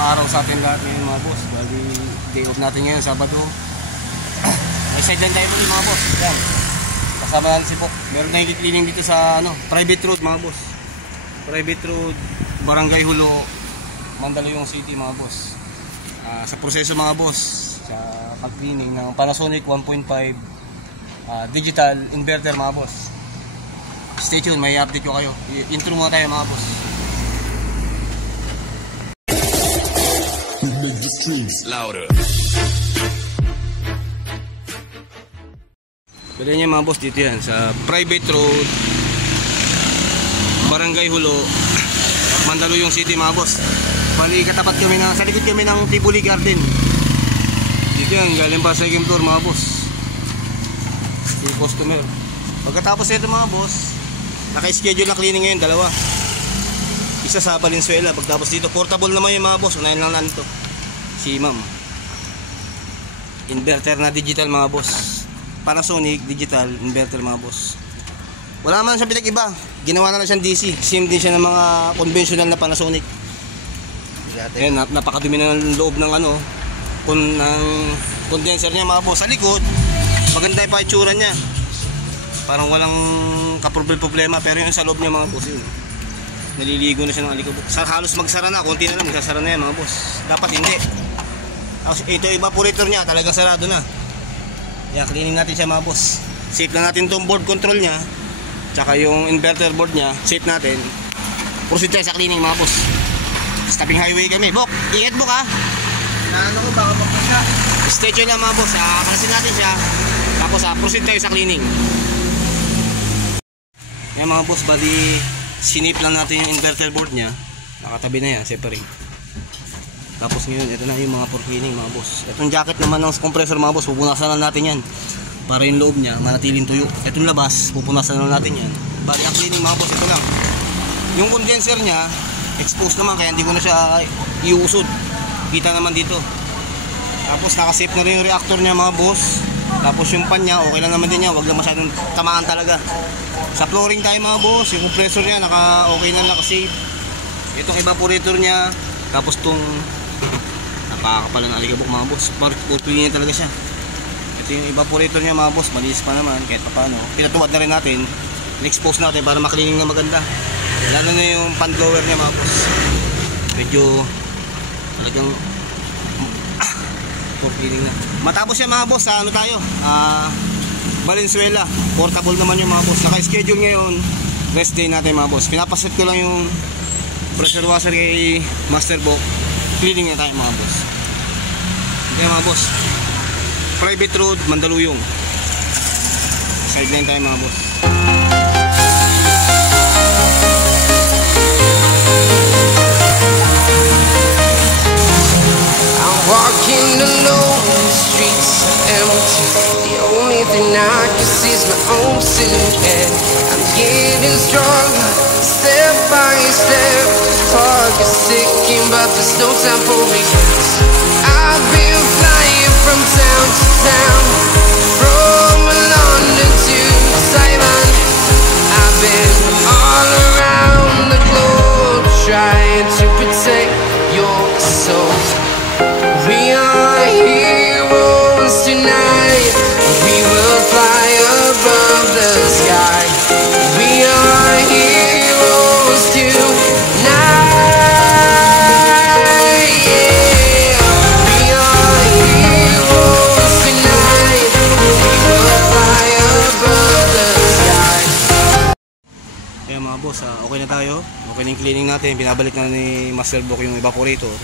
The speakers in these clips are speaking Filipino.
araw sa atin lahat ngayon mga boss. Bali, day off natin ngayon, Sabado. May sideline tayo muli mga boss. Yan. Kasama natin si Bok. Meron na cleaning dito sa private road mga boss. Private road, Barangay Hulo, Mandaluyong City mga boss. Sa proseso mga boss, sa pag-cleaning ng Panasonic 1.5 digital inverter mga boss. Stay tuned, may update ko kayo. Intro muna tayo mga boss. Make the streams louder. Pwede niya mga boss, dito yan sa private road, Barangay Hulo, Mandaluyong City mga boss. Bali katapat kami sa likod kami ng Tivoli Garden. Dito yan, galing pa sa second floor mga boss. Yung customer. Pagkatapos nito mga boss, naka-schedule na cleaning ngayon, dalawa. Isa sa Valenzuela. Pagtapos dito, portable naman yung mga boss. Unahin lang natin to. Si ma'am. Inverter na digital mga boss. Panasonic digital inverter mga boss. Wala naman siyang pinag-iba. Ginawa na lang siyang DC. Same din siya ng mga conventional na Panasonic. Ayan, napakadumi na ng loob ng ng condenser niya mga boss. Sa likod, maganda yung pa-itsura niya. Parang walang kaproblema. Pero yung sa loob niya mga boss yun. Naliligo na siya ng alikabok. Halos magsara na, konti na lang magsasara na yan mga boss. Dapat hindi. Ito evaporator niya, talagang sarado na. Kaya cleaning natin siya mga boss. Safe lang natin itong board control niya, tsaka yung inverter board niya, safe natin. Proceed tayo sa cleaning mga boss. Stopping highway kami. Bok, ingat Bok ha. Naano ko baka magpasya. Stay tuned lang mga boss. Kalasin natin siya. Tapos proceed tayo sa cleaning. Yan mga boss, bali sinip lang natin yung inverter board niya. Nakatabi na yan, separate. Tapos ngayon, ito na yung mga for cleaning mga boss. Itong jacket naman ng compressor mga boss, pupunasan lang natin yan. Para yung loob niya, manatiling tuyo. Itong labas, pupunasan lang natin yan. Bali ang cleaning mga boss, ito lang. Yung condenser niya, exposed naman, kaya hindi ko na siya iusod. Kita naman dito. Tapos nakasafe na rin yung reactor niya mga boss. Tapos yung pan niya, okay lang naman din niya. Huwag lang masyadong tamaan talaga. Sa flooring tayo mga boss, yung compressor niya okay na naka-save. Itong evaporator niya, tapos itong napakakapal na alikabok mga boss. Pupili niya talaga siya. Ito yung evaporator niya mga boss, malinis pa naman kahit pa paano. Pinatuwad na rin natin, in-expose natin para maklining na maganda. Lalo na yung pan blower niya mga boss. Medyo talagang cleaning na. Matapos yan mga boss, tayo? Valenzuela. Portable naman yung mga boss. Naka-schedule ngayon, rest day natin mga boss. Pinapaset ko lang yung pressure washer kay Master Bok. Cleaning na tayo mga boss. Okay mga boss, private road, Mandaluyong. Sideline tayo mga boss. Walking alone, the streets are empty. The only thing I can see is my own silhouette. I'm getting stronger, step by step. Talk is ticking, but there's no time for regrets. I've been flying from town to town, from London to Taiwan. I've been all around the globe, trying to protect your soul. We are heroes tonight. We will fly above the sky. We are heroes tonight. Yeah. We are heroes tonight. We will fly above the sky. Kaya mga boss, okay na tayo. Okay na yung cleaning natin. Pinabalik na ni Master Bok yung evaporator.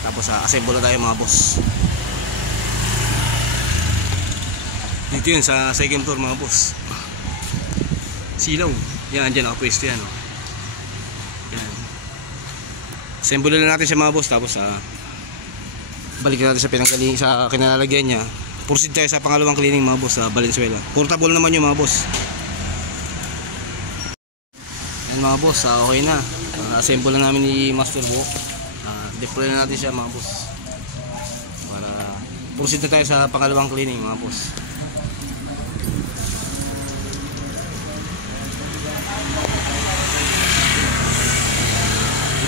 Tapos assemble na tayo mga boss. Dito yun sa second floor mga boss. Silaw. Yan, andyan nakapwesto yan. Yan. Assemble na natin siya mga boss. Tapos balik natin sa pinanggaling sa kinalalagyan niya. Proceed tayo sa pangalawang cleaning mga boss sa Valenzuela. Portable naman yung mga boss. Yan mga boss, okay na. Assemble na namin ni Master Bok. Deploy na natin siya mga boss. Para proceed na tayo sa pangalawang cleaning mga boss.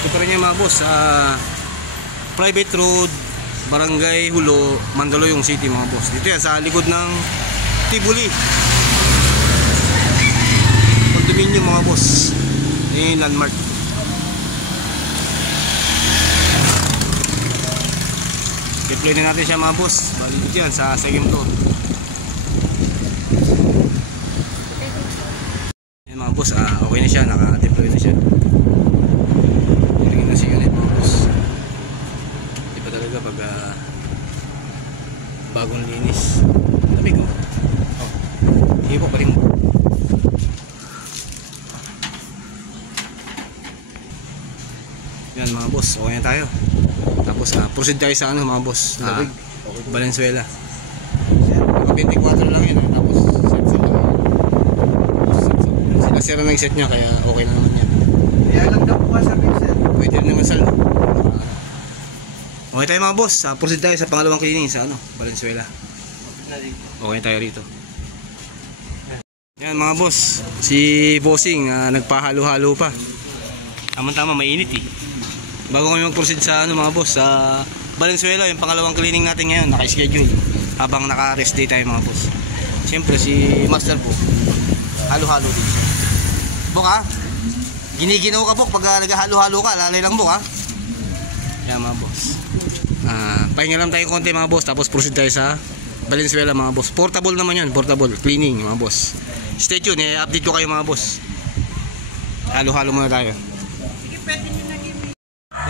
Ito pa rin yung mga boss. private road, Barangay Hulo, Mandaluyong City mga boss. Dito yan sa likod ng Tibuli condominium mga boss. Yung landmark. Deploy na natin siya mga boss. Balik dito yan sa second floor. Yan mga boss, okay na siya, naka-deploy na siya. Tingin na si unit mga boss. Di pa talaga pag bagong linis. Tabi ko. Sige po, paling mo. Yan mga boss, okay na tayo. Tapos proceed tayo sa ano mga boss, Valenzuela. Naka 24 lang yun, tapos set sa sila na yung set niya, kaya okay na naman yan. Kaya lang daw po sa sir. Pwede rin naman sal. Okay tayo mga boss, proceed tayo sa pangalawang cleaning sa Valenzuela. Okay tayo rito. Yan mga boss, si Bossing nagpahalo-halo pa. Tama-tama, mainit eh. Bago kami mag-proceed sa mga boss, sa Valenzuela, yung pangalawang cleaning natin ngayon, naka-schedule. Habang naka-rest day tayo mga boss. Siyempre si Master po, halo-halo din. Bok ha? Giniginaw ka Bok, pag naghahalo-halo ka, lalay lang Bok ha? Yan mga boss. Pahinga lang tayo konti mga boss, tapos proceed tayo sa Valenzuela mga boss. Portable naman yun, portable cleaning mga boss. Stay tuned, update ko kayo mga boss. Halo-halo muna tayo.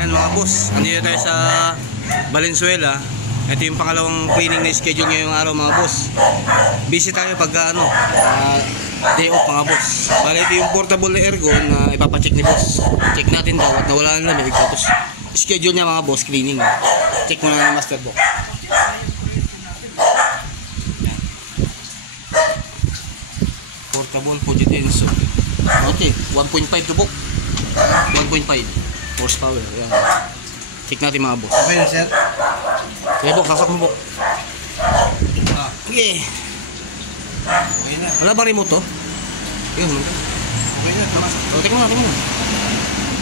Yan mga boss, andito tayo sa Valenzuela. Ito yung pangalawang cleaning na schedule ngayong araw mga boss. Busy tayo pag day off mga boss. Bali ito yung portable na aircon na ipapacheck ni boss. Check natin daw at nawala na lamig. Tapos schedule niya mga boss, cleaning. Check muna ng master box. Portable Fujitenso. Okay, 1.5 to book. 1.5 horsepower. Yan. Check natin mga boss. Okay na sir? Okay boss, sasak mo boss. Okay. Okay na. Wala ba remote to? Yun. Okay na. O, tingnan mo, tingnan mo.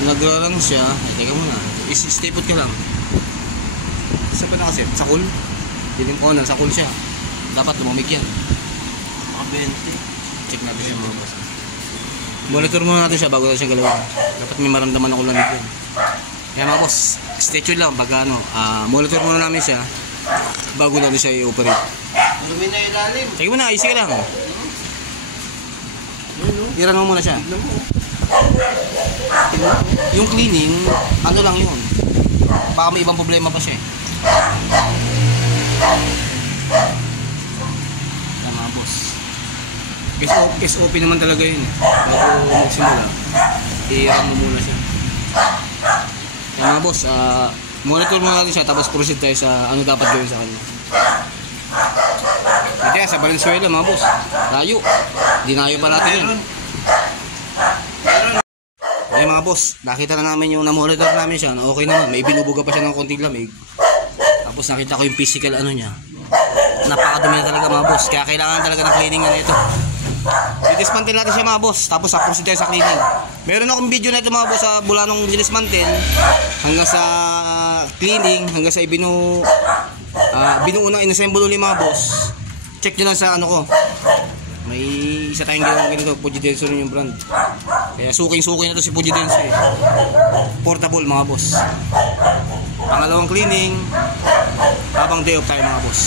Nagra lang siya. Teka muna. Stay put ka lang. Saan ba nakaset? Sa cool? Dilim ko na, sa cool siya. Dapat lumamig yan. Mga 20. Check natin siya mga boss. Monitor muna natin siya bago natin siya galawin. Dapat may maramdaman ako lamig yan. Kaya mga boss, stay tuned lang pag monitor muna namin siya bago natin siya i-operate. Marumi na yung lalim. Teka muna, easy ka lang. Tiran mo muna siya. Yung cleaning, ano lang yun. Baka may ibang problema pa siya eh. Yan mga boss. SOP naman talaga yun eh. Bago magsimula, i-run mo muna siya. Yan mga boss, monitor muna natin siya tapos proceed tayo sa ano dapat gawin sa kanya. Ito yan, sa Valenzuela mga boss. Layo. Dinayo pa natin yun. Ayan mga boss, nakita na namin yung na-monitor namin siya na okay naman, may binubuga pa siya ng konting lamig. Tapos nakita ko yung physical ano niya. Napakadumi na talaga mga boss, kaya kailangan talaga ng cleaning na ito. I-dismantle natin siya mga boss, tapos proceed tayo sa cleaning. Meron akong video na ito mga boss sa mula nung dinismantle hanggang sa cleaning, hanggang sa binuo ng inassemble ulit mga boss. Check nyo lang sa ano ko. May isa tayong ganito, Fujitenso rin yung brand. Kaya suking-suking na to si Fujitenso eh. Portable mga boss. Pangalawang cleaning habang day off tayo mga boss.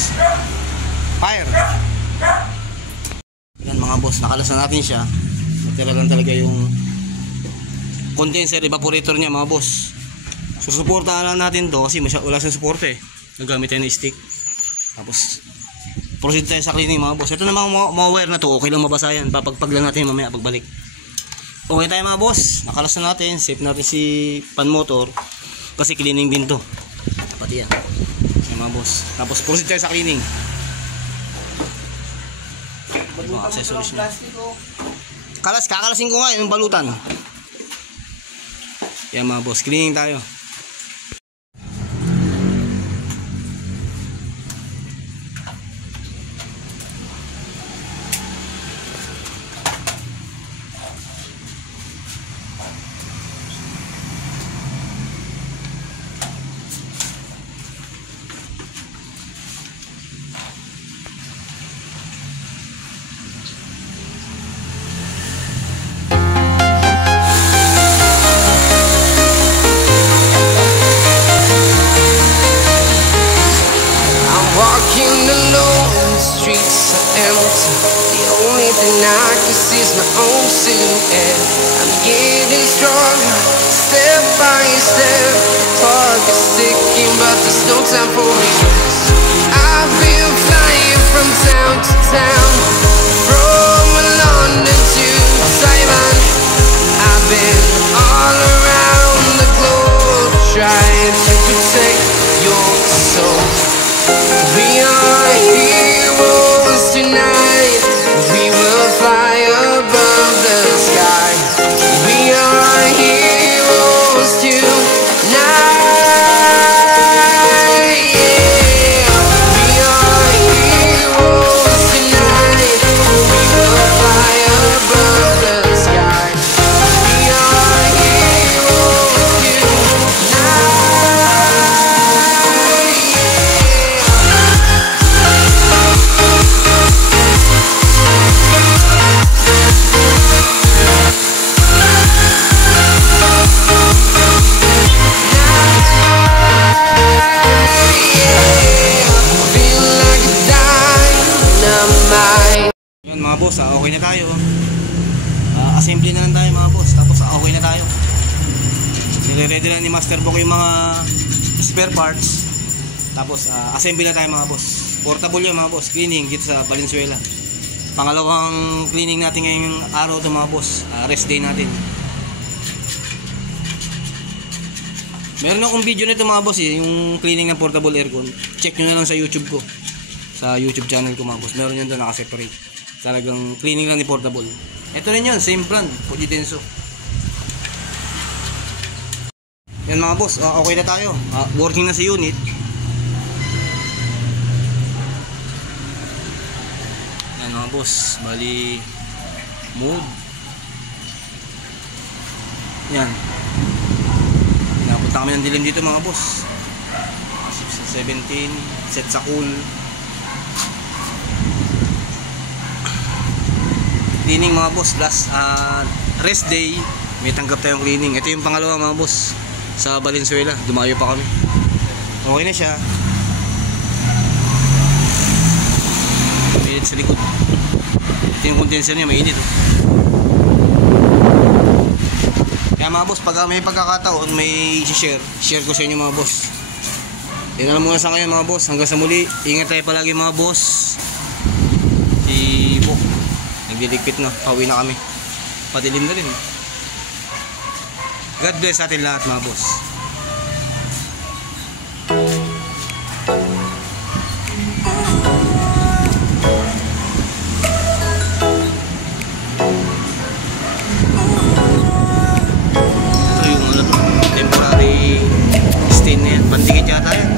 Fire! Yan mga boss, nakalas na natin siya. Natira lang talaga yung condenser evaporator niya mga boss. Susuportahan lang natin to kasi wala siyang suporte eh. Nagamit tayo ng stick. Tapos proceed tayo sa cleaning mga boss. Ito na mga wire na to, okay lang mabasa yan. Papagpag lang natin mamaya pagbalik. Okay tayo mga boss, nakalas na natin. Safe natin si pan motor kasi cleaning din to. Pati yan. Yan mga boss. Tapos proceed tayo sa cleaning. Mga accessories na. Kakalasin ko nga yung balutan. Yan mga boss, cleaning tayo. see my own silhouette. I'm getting stronger, step by step. Clock is ticking, but there's no time for regrets. I've been flying from town to town, from London to Taiwan. I've been all around the globe, trying to protect your soul. We are heroes tonight. We will fly above the sky. We are heroes tonight. Yeah. We are heroes tonight. We will fly above the sky. We are heroes tonight. Yun mga boss, okay na tayo. Assembly na lang tayo mga boss, tapos okay na tayo. Nire-ready na ni Master Book yung mga spare parts. Tapos assembly na tayo mga boss. Portable yun mga boss, cleaning dito sa Valenzuela. Pangalawang cleaning natin ngayong araw ito mga boss, rest day natin. Meron akong video nito mga boss yung cleaning ng portable aircon. Check nyo na lang sa YouTube ko. Sa YouTube channel ko mga boss. Meron yun doon nakaseparate. Talagang cleaning lang ni portable. Ito rin yun, same brand, Fujidenso. Yan mga boss, okay na tayo. Working na si unit. Yan mga boss, bali mode. Yan. Pinapunta kami ng dilim dito mga boss. 17, set sa cool. Cleaning mga boss, plus rest day, may tanggap tayong cleaning. Ito yung pangalawa mga boss sa Valenzuela, dumayo pa kami. Okay na siya. Mainit sa likod. Ito yung condenser niya, mainit. Kaya mga boss, pag may pagkakataon, may share ko sa inyo mga boss. Yan na lang muna sa ngayon mga boss. Hanggang sa muli, ingat tayo palagi mga boss. Si Bok nagliligpit na, pauwi na kami. Patilim na rin. God bless atin lahat mga boss. Ito yung temporary stain na yan. Pandikit yata yan.